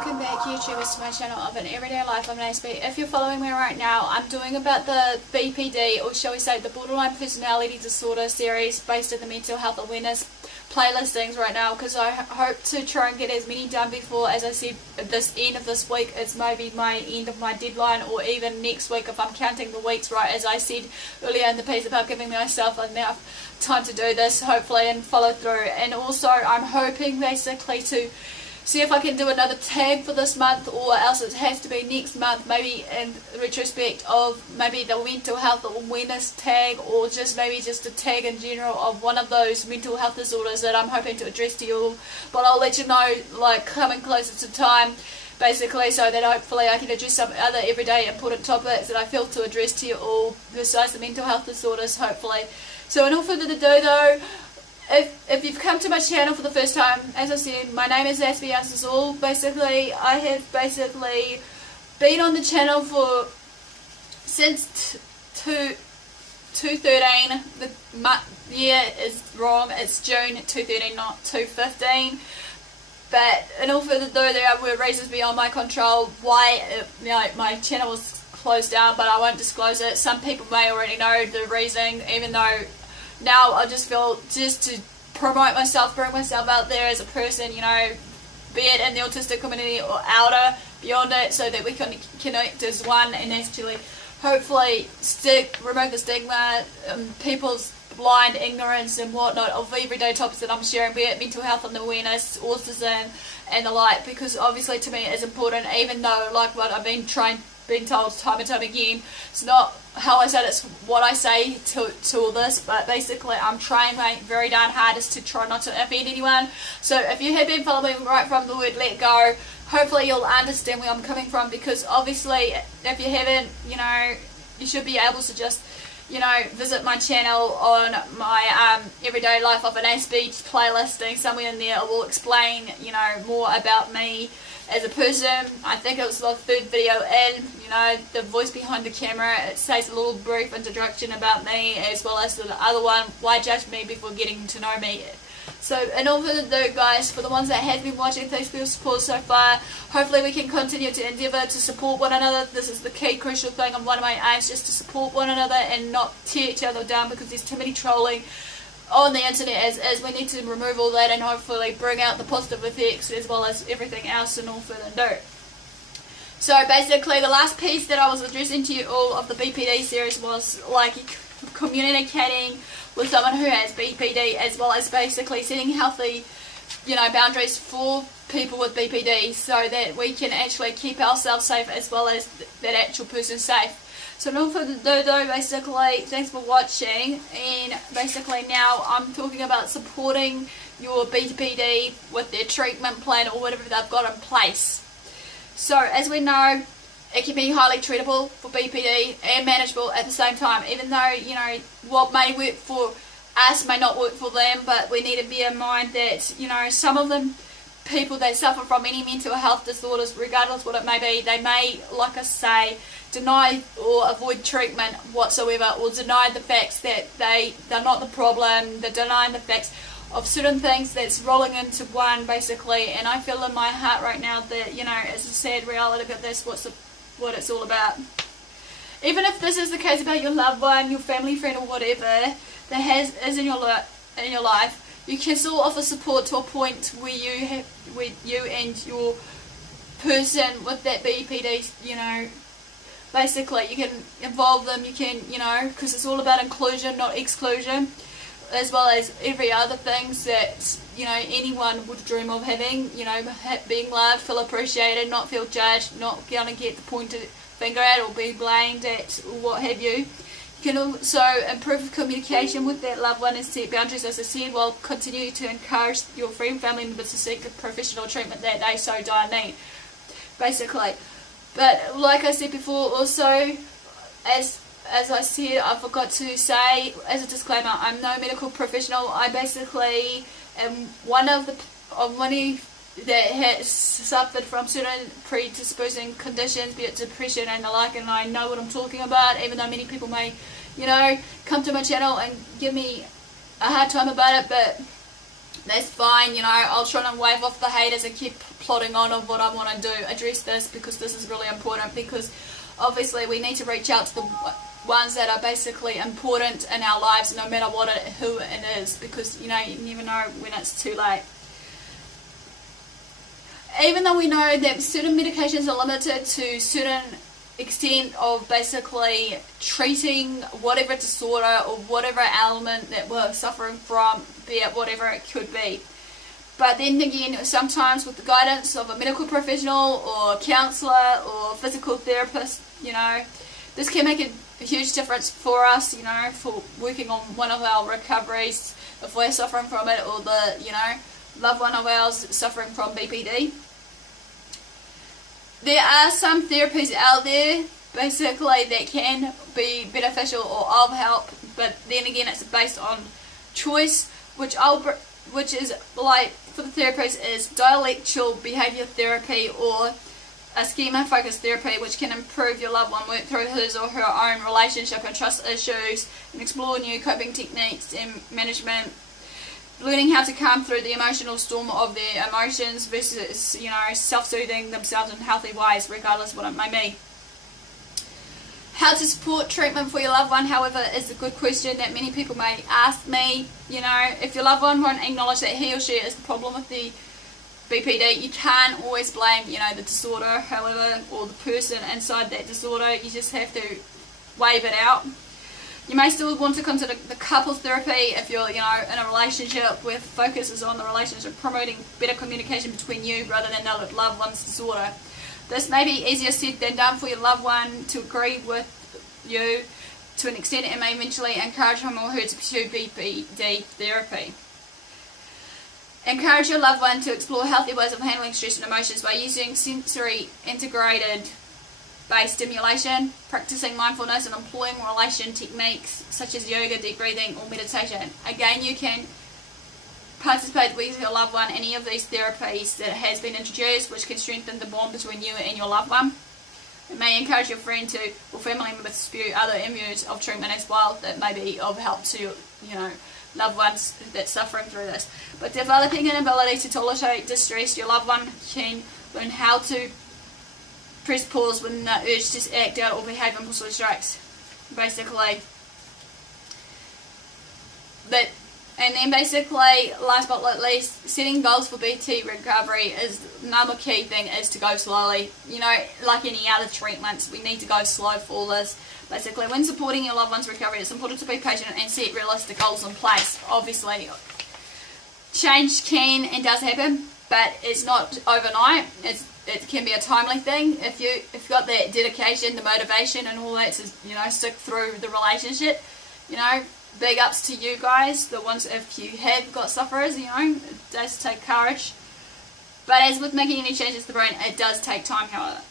welcome back YouTubers to my channel of an everyday life. I'm Aspie. If you're following me right now, I'm doing about the BPD, or shall we say the borderline personality disorder series based on the mental health awareness playlistings right now, because I hope to try and get as many done before, as I said, this end of this week is maybe my end of my deadline, or even next week if I'm counting the weeks right, as I said earlier in the piece about giving myself enough time to do this hopefully and follow through. And also I'm hoping basically to see if I can do another tag for this month, or else it has to be next month, maybe in retrospect of maybe the mental health awareness tag, or just maybe just a tag in general of one of those mental health disorders that I'm hoping to address to you all. But I'll let you know like coming closer to time, basically, so that hopefully I can address some other everyday important topics that I feel to address to you all besides the mental health disorders, hopefully. So in all further ado though, if you've come to my channel for the first time, as I said, my name is AspieAnswersAll. Basically, I have basically been on the channel for since 2013. The year is wrong, it's June 2013, not 2015. But in all further ado, there were reasons beyond my control why my channel was closed down, but I won't disclose it. Some people may already know the reason, even though now I just feel just to promote myself, bring myself out there as a person, you know, be it in the autistic community or outer, beyond it, so that we can connect as one and actually hopefully remove the stigma, people's blind ignorance and whatnot of everyday topics that I'm sharing, be it mental health and awareness, autism and the like, because obviously to me it is important, even though like what I've been told time and time again, it's not how I said, it's what I say to all this. But basically I'm trying my very darn hardest to try not to offend anyone. So if you have been following me right from the word let go, hopefully you'll understand where I'm coming from, because obviously if you haven't, you know, you should be able to just, you know, visit my channel on my everyday life of an Aspie playlisting. Somewhere in there I will explain, you know, more about me as a person. I think it was the third video in, you know, the voice behind the camera. It says a little brief introduction about me, as well as the other one, why judge me before getting to know me. So in all further ado guys, for the ones that have been watching, thanks for your support so far. Hopefully we can continue to endeavour to support one another. This is the key crucial thing of one of my aims, just to support one another and not tear each other down, because there's too many trolling on the internet as we need to remove all that and hopefully bring out the positive effects as well as everything else in all further ado. So basically the last piece that I was addressing to you all of the BPD series was like communicating with someone who has BPD, as well as basically setting healthy, you know, boundaries for people with BPD, so that we can actually keep ourselves safe as well as that actual person safe. So no further ado, basically, thanks for watching, and basically now I'm talking about supporting your BPD with their treatment plan or whatever they've got in place. So as we know, it can be highly treatable for BPD and manageable at the same time, even though, you know, what may work for us may not work for them. But we need to bear in mind that, you know, some of them people that suffer from any mental health disorders, regardless what it may be, they may, like I say, deny or avoid treatment whatsoever, or deny the facts that they're not the problem. They're denying the facts of certain things that's rolling into one, basically. And I feel in my heart right now that, you know, it's a sad reality about this, what it's all about. Even if this is the case about your loved one, your family friend or whatever that is in your life, you can still offer support to a point where you and your person with that BPD, you know, basically you can involve them, you can, you know, because it's all about inclusion, not exclusion, as well as every other things that, you know, anyone would dream of having, you know, being loved, feel appreciated, not feel judged, not gonna get the pointed finger at or be blamed at or what have you. You can also improve communication with that loved one and set boundaries, as I said, while continue to encourage your friend and family members to seek the professional treatment that they so dire need, basically. But like I said before, also, as I said, I forgot to say as a disclaimer, I'm no medical professional. I basically am one that has suffered from certain predisposing conditions, be it depression and the like, and I know what I'm talking about, even though many people may, you know, come to my channel and give me a hard time about it. But that's fine, you know, I'll try and wave off the haters and keep plotting on of what I want to do, address this because this is really important, because obviously we need to reach out to the ones that are basically important in our lives, no matter who it is, because you never know when it's too late. Even though we know that certain medications are limited to certain extent of basically treating whatever disorder or whatever ailment that we're suffering from, be it whatever it could be. But then again, sometimes with the guidance of a medical professional or counsellor or physical therapist, this can make a huge difference for us, for working on one of our recoveries if we're suffering from it, or the, loved one of ours suffering from BPD. There are some therapies out there basically that can be beneficial or of help, but then again it's based on choice, which is like for the therapist is dialectical behaviour therapy or a schema focused therapy, which can improve your loved one, work through his or her own relationship and trust issues, and explore new coping techniques and management, learning how to calm through the emotional storm of their emotions versus, self-soothing themselves in healthy ways, regardless of what it may be. How to support treatment for your loved one, however, is a good question that many people may ask me. If your loved one won't acknowledge that he or she is the problem with the BPD, you can't always blame, the disorder, however, or the person inside that disorder. You just have to wave it out. You may still want to consider the couples therapy if you're, in a relationship where focus is on the relationship, promoting better communication between you rather than the loved one's disorder. This may be easier said than done for your loved one to agree with you to an extent, and may eventually encourage him or her to pursue BPD therapy. Encourage your loved one to explore healthy ways of handling stress and emotions by using sensory integrated based stimulation, practicing mindfulness, and employing relation techniques such as yoga, deep breathing, or meditation. Again, you can participate with your loved one in any of these therapies that has been introduced, which can strengthen the bond between you and your loved one. It may encourage your friend or family member to pursue other avenues of treatment as well that may be of help to loved ones that's suffering through this. But developing an ability to tolerate distress, your loved one can learn how to press pause when the urge to act out or behave impulsively strikes, basically. And then basically, last but not least, setting goals for BT recovery is another key thing, is to go slowly. Like any other treatments, we need to go slow for this. Basically, when supporting your loved one's recovery, it's important to be patient and set realistic goals in place. Obviously, change can and does happen, but it's not overnight. It can be a timely thing. If you've got that dedication, the motivation and all that to, stick through the relationship, big ups to you guys, the ones, if you have got sufferers, it does take courage. But as with making any changes to the brain, it does take time, however.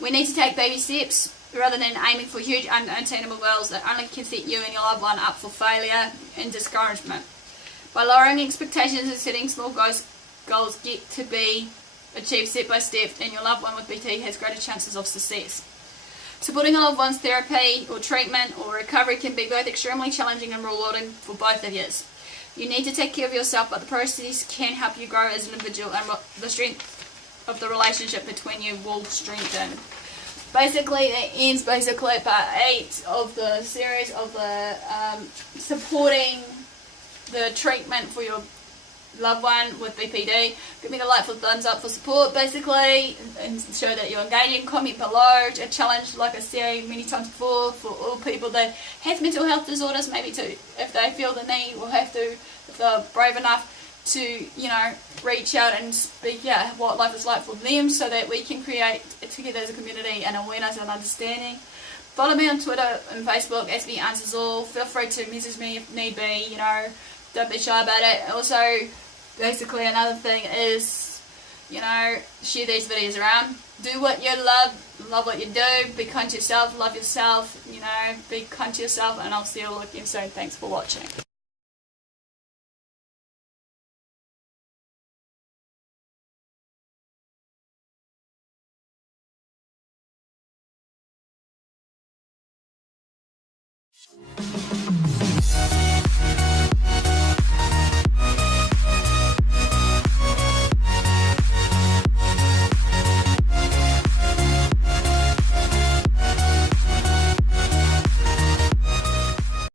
We need to take baby steps rather than aiming for huge unattainable goals that only can set you and your loved one up for failure and discouragement. By lowering expectations and setting small goals get to be achieved step by step, and your loved one with BT has greater chances of success. Supporting a loved one's therapy or treatment or recovery can be both extremely challenging and rewarding for both of you. You need to take care of yourself, but the process can help you grow as an individual, and the strength of the relationship between you will strengthen. Basically, it ends at part 8 of the series of the supporting the treatment for your loved one with BPD. Give me the like for thumbs up for support, basically, and show that you're engaging. Comment below. A challenge, like I say many times before, for all people that have mental health disorders, maybe to, if they feel the need, will have to, if they're brave enough to, reach out and speak out what life is like for them, so that we can create together as a community an awareness and understanding. Follow me on Twitter and Facebook, AspieAnswersAll. Feel free to message me if need be, don't be shy about it. Also, basically another thing is, share these videos around. Do what you love what you do, be kind to yourself, love yourself, be kind to yourself, and I'll see you all again soon. Thanks for watching.